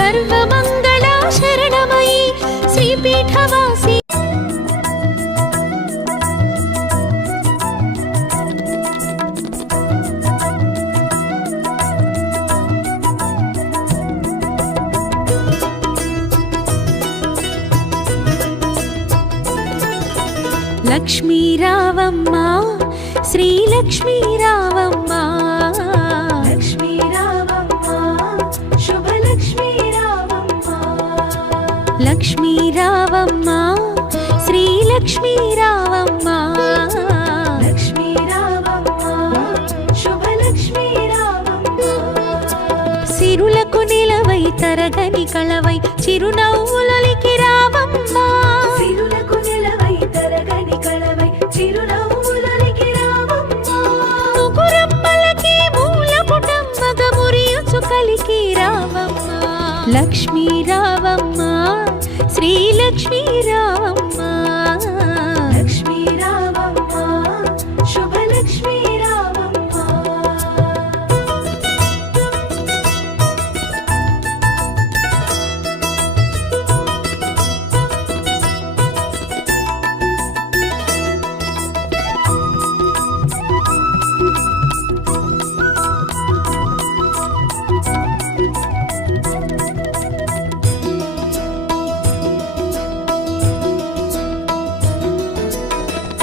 సర్వమంగళ శరణమయి శ్రీపీఠవాసి లక్ష్మీ రావమ్మ శ్రీ లక్ష్మీ రావమ్మ లక్ష్మీ రావమ్మ శుభ లక్ష్మీ రావమ్మ లక్ష్మీ రావమ్మ శ్రీ లక్ష్మీ రావమ్మ లక్ష్మీ రావమ్మ శుభ లక్ష్మీ రావమ్మ సిరులకు నిలవై తరగని కళవై చిరునవ్వులకి రావమ్మ సిరులకు నిలవై తరగని కళవై చిరునవ్వులకి రావమ్మ ముగురమ్మలకి మూలపుటమ్మగ మురియుచు కలికి రావమ్మ లక్ష్మీ రావమ్మ శ్రీ లక్ష్మీ రావమ్మ లక్ష్మీ రావమ్మ శుభ లక్ష్మీ రావమ్మ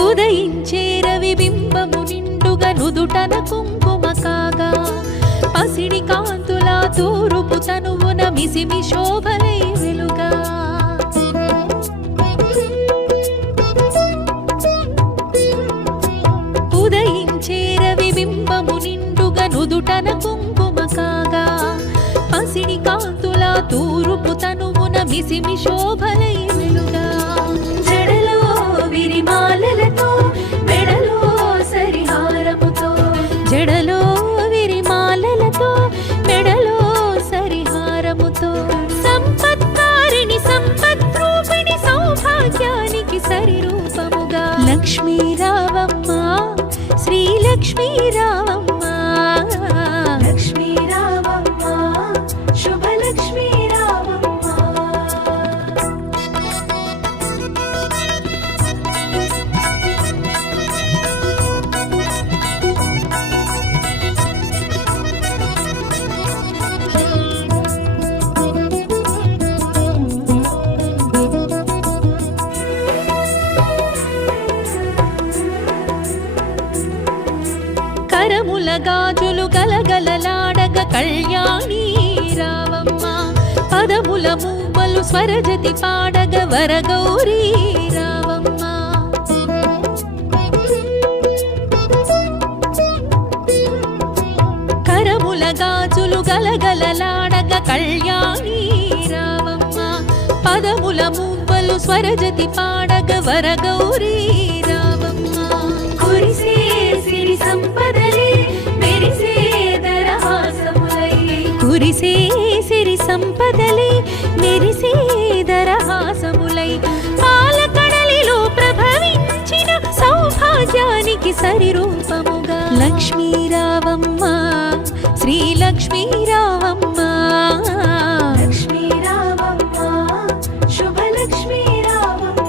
ఉదయించే రవి బింబము నిండుగా నుదుటన కుంకుమ కాగా పసిడి కాంతుల తూరుపు తనువున మిసిమి శోభలై వెలుగా ఉదయించే రవి బింబము నిండుగా నుదుటన కుంకుమ కాగా పసిడి కాంతుల తూరుపు తనువున మిసిమి శోభలై వెలుగా విరిమాలలతో మెడలో సరిహారముతో జడలో విరిమాలలతో మెడలో సరిహారముతో సంపత్కారిణి సంపద్రూపిణి సౌభాగ్యానికి సరిరూపముగా లక్ష్మీ రావమ్మ శ్రీ లక్ష్మీ రావమ్మ లక్ష్మీ రావమ్మ శుభ లక్ష్మీ రావమ్మ కరముల గాజులు గలగలలాడగ కళ్యాణి రావమ్మ పదముల మూవలు స్వరజతి పాడగ వరగౌరీ రావమ్మ కరముల గాజులు గలగలలాడగ కళ్యాణి రావమ్మ పదముల మూవలు స్వరజతి పాడగ వరగౌరీ రావమ్మ కురిసే సిరి సంపదలే మెరిసే దరహాసములై కురిసే సిరి సంపదలే మెరిసే దరహాసములై పాలకడలిలో ప్రభవించిన సౌభాగ్యానికి సరిరూపముగా లక్ష్మీ రావమ్మ శ్రీ లక్ష్మీ రావమ్మ లక్ష్మీ రావమ్మ శుభ లక్ష్మీ రావమ్మ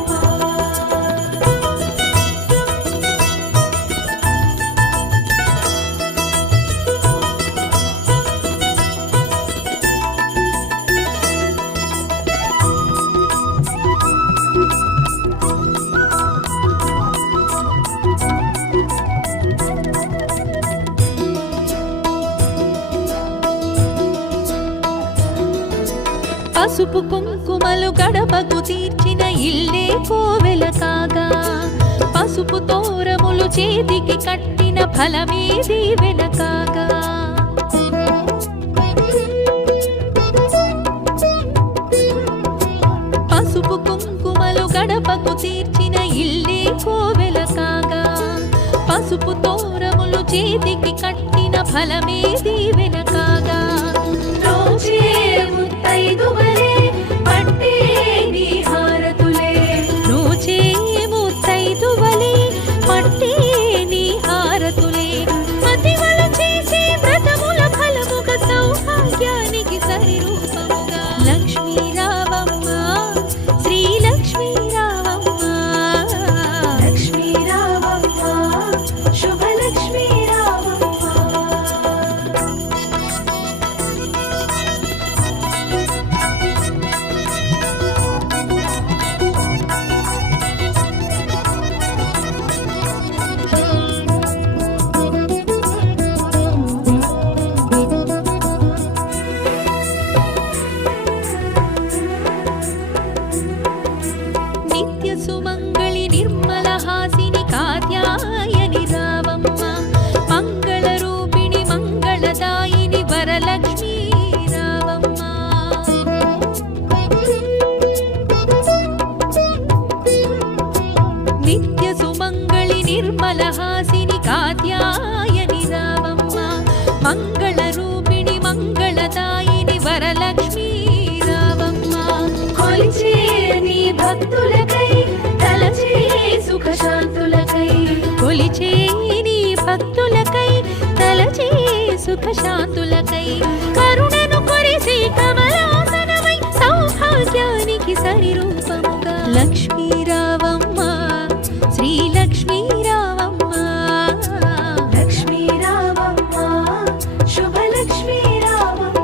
పసుపు కుంకుమలు గడపకు తీర్చిన ఇల్లే కోవెల కాగా పసుపు తోరములు చేతికి కట్టిన ఫలమే దీవెన కాగా పసుపు కుంకుమలు గడపకు తీర్చిన ఇల్లే కోవెల కాగా పసుపు తోరములు చేతికి కట్టిన ఫలమే దీవెన కాగా రోజే ముత్తైదువలే పట్టే నీ హారతులే రోజే ముత్తైదువలే పట్టే నీ హారతులే మతివలు చేసే వ్రతముల ఫలముగా సౌభాగ్యానికి సరిరూపముగా లక్ష్మీ రావమ్మ. కొలిచే నీ భక్తులకై తలచే సుఖశాంతులకై కొలిచే నీ భక్తులకై తలచే సుఖశాంతులకై కరుణను కురిసి కమలాసనమై సౌభాగ్యానికి సరిరూపముగా లక్ష్మీ రావమ్మ శ్రీ లక్ష్మీ రావమ్మ. లక్ష్మీ రావమ్మ శుభలక్ష్మీ రావమ్మ.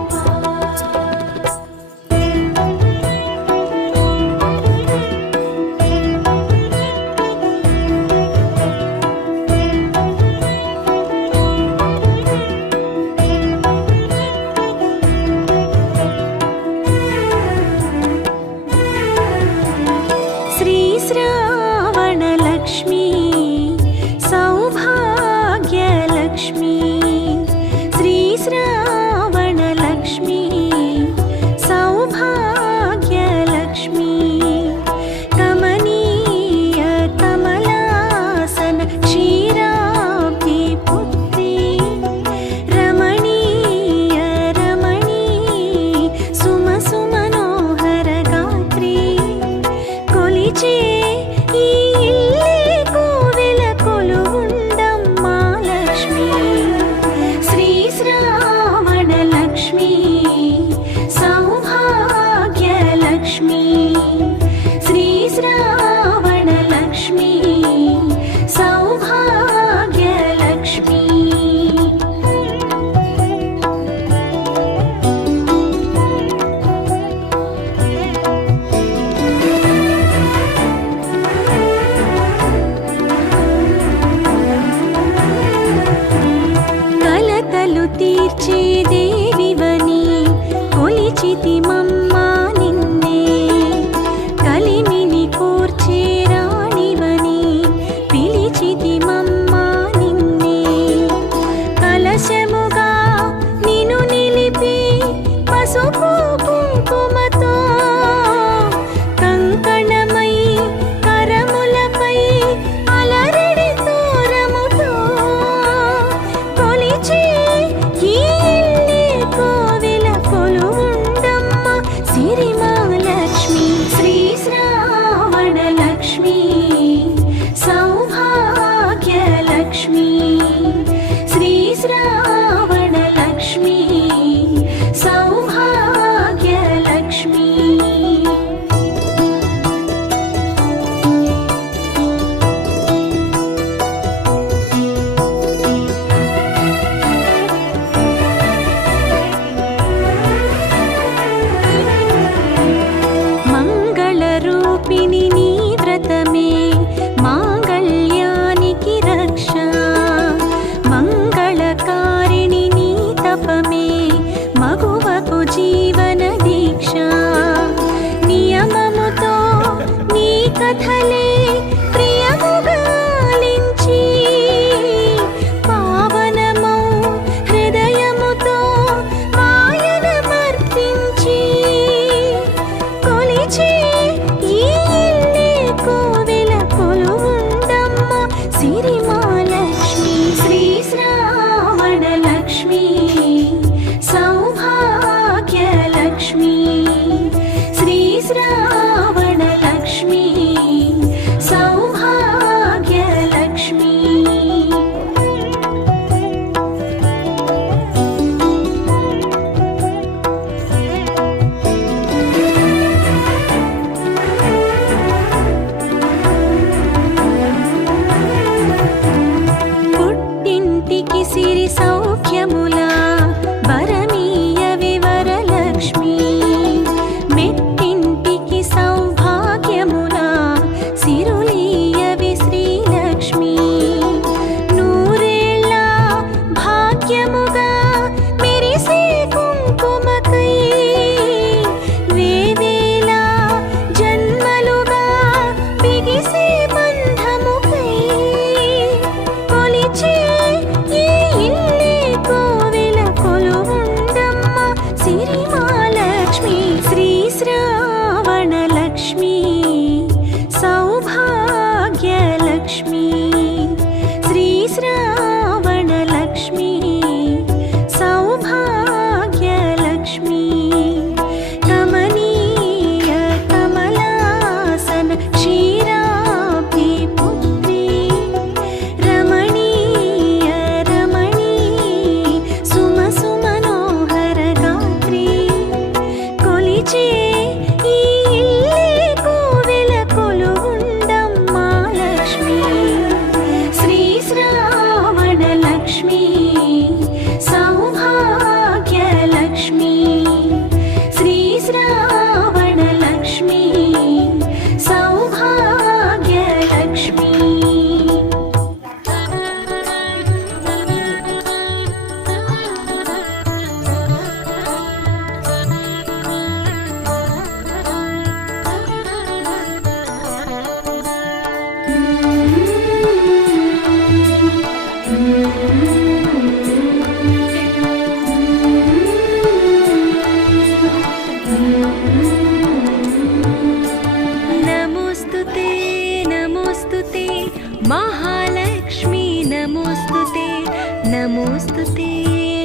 నమోస్తుతే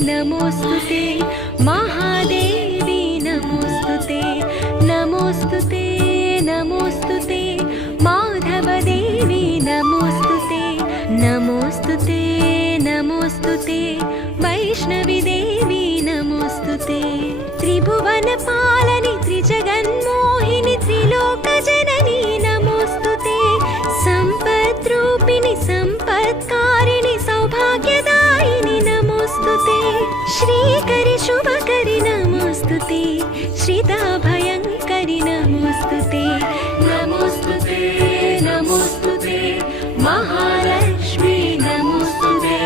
నమోస్తుతే మహాదేవి నమోస్తుతే నమోస్తుతే నమోస్తుతే మాధవదేవి నమోస్తుతే నమోస్తుతే నమోస్తుతే వైష్ణవి దేవి నమోస్తుతే త్రిభువన పాలని త్రిజగన్మోహిని త్రిలోక జనని నమోస్తుతే సంపద్రూపిణి సంపత్కారిణి సౌభాగ్యదాయిని నమోస్తుతే శ్రీకరి శుభకరి నమోస్తుతే శ్రితాభయంకరి నమోస్తుతే నమోస్తుతే నమోస్తుతే మహాలక్ష్మి నమోస్తుతే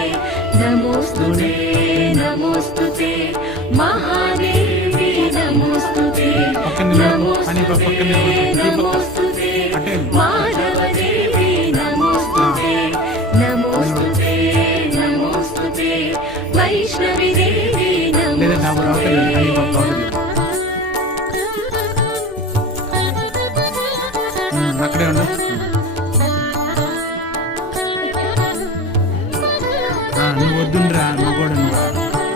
నమోస్తుతే నమోస్తుతే మహాదేవి నమోస్తుతే నమోస్తుతే నమోస్తుతే మాధవదేవి నమోస్తుతే నమోస్తుతే నమోస్తుతే వైష్ణవి దేవి నమోస్తుతే అక్కడే ఉండు. నువ్వు వద్దుండ్రా మగోడు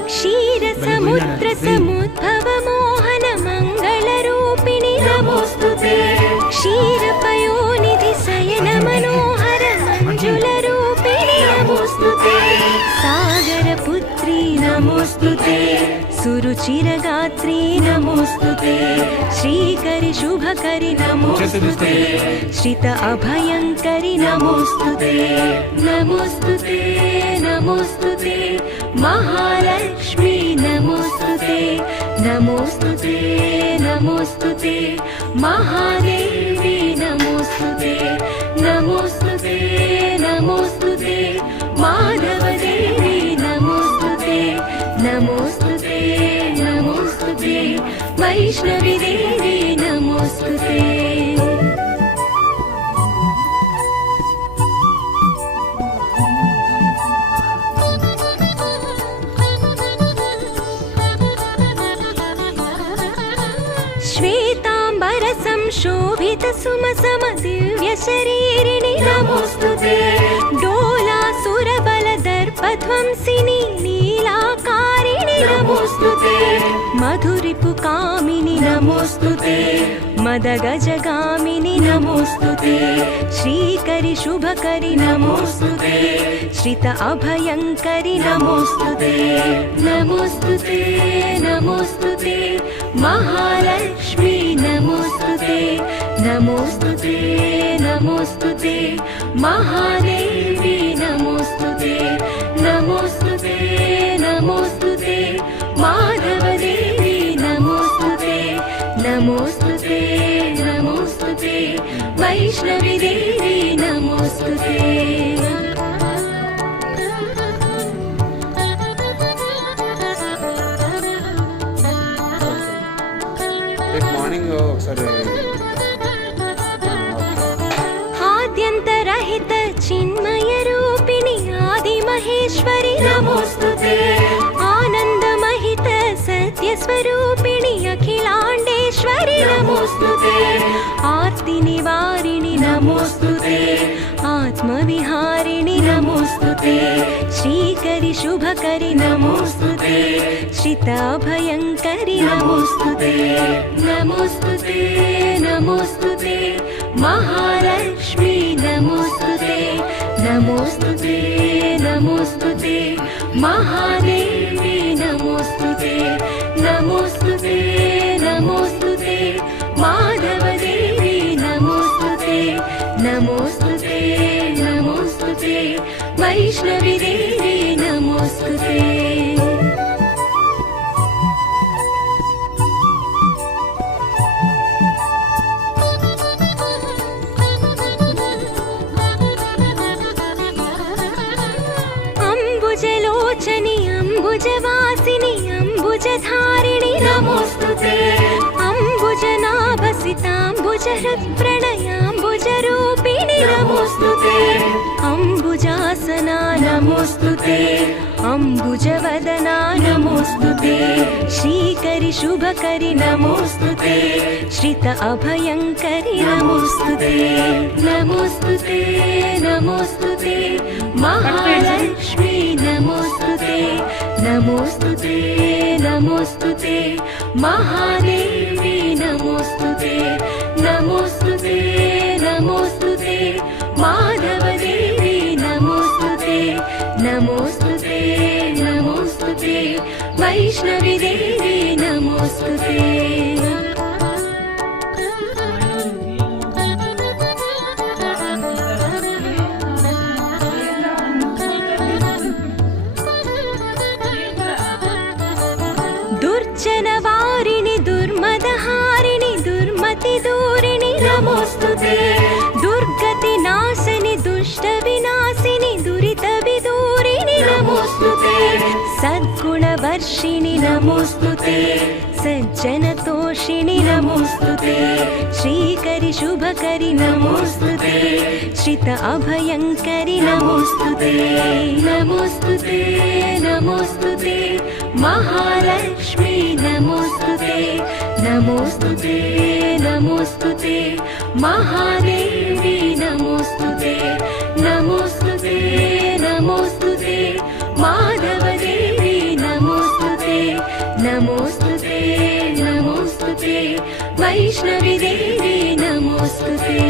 క్షీర సముద్ర సముద్భవ మోహన మంగళ రూపిణి నమోస్తుతే క్షీర పయోనిధి శయన మనోహర మంజుల రూపిణి నమోస్తుతే సాగర పుత్రి నమోస్తుతే సురుచిరగాత్రి నమోస్తుతే శ్రీకరి శుభకరి నమోస్తుతే శ్రిత అభయంకరి నమోస్తుతే నమోస్తుతే నమోస్తుతే మహాలక్ష్మి నమోస్తుతే నమోస్తుతే నమోస్తుతే మహాదేవి నమోస్తుతే నమోస్తుతే నమోస్తుతే మాధవదేవి నమోస్తుతే నమోస్తుతే నమోస్తుతే వైష్ణవి దేవి నమోస్తుతే శ్వేతాంబర సంశోభిత సుమ సమ దివ్య శరీరిణి నమోస్తుతే డోలాసుర బల దర్పధ్వంసిని నీలాకారిణి నమోస్తుతే మధురిపు కామిని నమోస్తుతే మదగజగామిని నమోస్తుతే శ్రీకరి శుభకరి నమోస్తుతే శ్రిత అభయంకరి నమోస్తుతే నమోస్తుతే నమోస్తుతే మహాలక్ష్మి నమోస్తుతే నమోస్తుతే నమోస్తుతే మహాదేవి నమోస్తుతే నమోస్తుతే నమోస్తుతే మాధవదేవి నమోస్తుతే నమోస్తుతే నమోస్తుతే వైష్ణవి దేవి నమోస్తుతే మార్నింగ్ ఒకసారి ఆద్యంతరహిత చిన్మయ రూపిణి ఆది మహేశ్వరి నమోస్తుతే ఆనందమహిత సత్య స్వరూపిణి అఖిలాండేశ్వరి నమోస్తుతే ఆర్తి నివారిణి నమోస్తుతే ఆత్మవిహారిణి నమోస్తుతే శ్రీకరి శుభకరి నమోస్తుతే శ్రితాభయంకరి నమోస్తుతే నమోస్తుతే నమోస్తుతే మహాలక్ష్మి నమోస్తుతే నమోస్తుతే నమోస్తుతే మహాదేవి నమోస్తుతే నమోస్తుతే నమోస్తుతే మాధవదేవి నమోస్తుతే నమోస్తుతే నమోస్తుతే వైష్ణవి దేవి నమోస్తుతే అంబుజలోచని అంబుజవాసిని అంబుజధారిణి నమోస్తుతే అంబుజనాభసితాంబుజహృత్ప్రణయాంబుజరూపిణి నమోస్తుతే అంబుజాసనా నమోస్తుతే అంబుజవదనా నమోస్తుతే శ్రీకరి శుభకరి నమోస్తుతే శ్రిత అభయంకరి నమోస్తుతే నమోస్తుతే నమోస్తుతే महालक्ष्मी नमोस्तुते नमोस्तुते नमोस्तुते महादेवी नमोस्तुते नमोस्तुते नमोस्तुते माधवदेवी नमोस्तुते नमोस्तुते नमोस्तुते वैष्णवी देवी नमोस्तुते दुर्जनवारिणि दुर्मदहारिणि दुर्मतिदूरिणि नमोस्तुते दुर्गतिनाशिनि दुष्टविनाशिनि दुरितविदूरिणि नमोस्तुते सद्गुणवर्षिणि नमोस्तुते सज्जनतोषिणि नमोस्तुते श्रीकरि शुभकरि नमोस्तुते श्रित अभयङ्करि नमोस्तुते नमोस्तुते नमोस्तुते महालक्ष्मी नमोस्तुते नमोस्तुते नमोस्तुते महादेवी नमोस्तुते नमोस्तुते नमोस्तुते माधवदेवी नमोस्तुते नमोस्तुते नमोस्तुते वैष्णवी देवी नमोस्तुते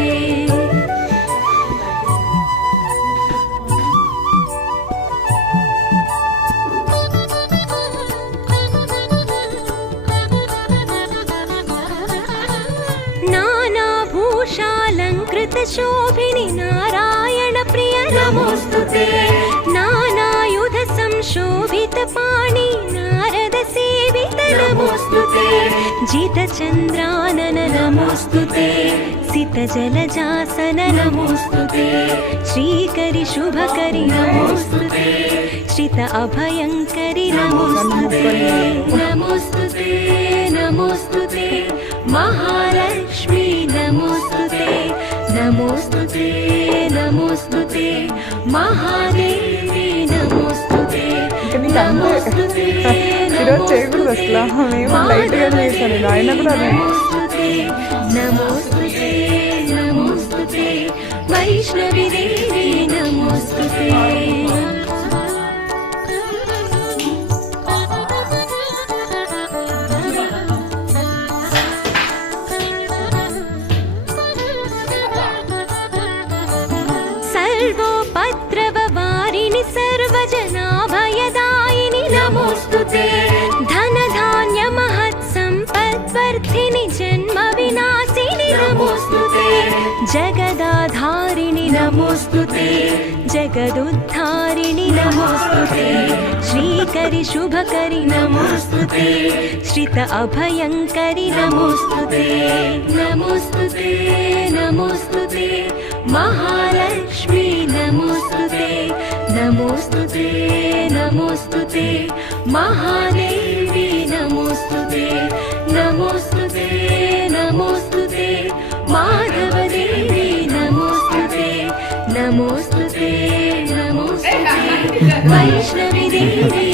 शोभिनि नारायण प्रिय नमोस्तुते नानायुध संशोभित पाणि नारद सेवित नमोस्तुते जित चन्द्रानन नमोस्तुते सित जलजासन नमोस्तुते श्रीकरि शुभकरि नमोस्तुते श्रित अभयङ्करि नमोस्तुते नमोस्तुते नमोस्तुते महालक्ष्मी नमोस्तुते नमोस्तुते नमोस्तुते महादेवी नमोस्तुते नमोस्तुते नमोस्तुते नमोस्तुते नमोस्तुते वैष्णवी देवी नमोस्तुते सर्वोपद्रववारिणि सर्वजनाभयदायिनि नमोस्तुते धनधान्यमहत्सम्पद्वर्धिनि जन्मविनाशिनि नमोस्तुते जगदाधारिणि नमोस्तुते जगदुद्धारिणि नमोस्तुते श्रीकरि शुभकरि नमोस्तुते श्रित अभयङ्करि नमोस्तुते नमोस्तुते नमोस्तुते महालक्ष्मी नमोस्तुते नमोस्तुते नमोस्तुते महादेवी नमोस्तुते नमोस्तुते नमोस्तुते माधवदेवी नमोस्तुते नमोस्तुते नमोस्तुते वैष्णवी देवी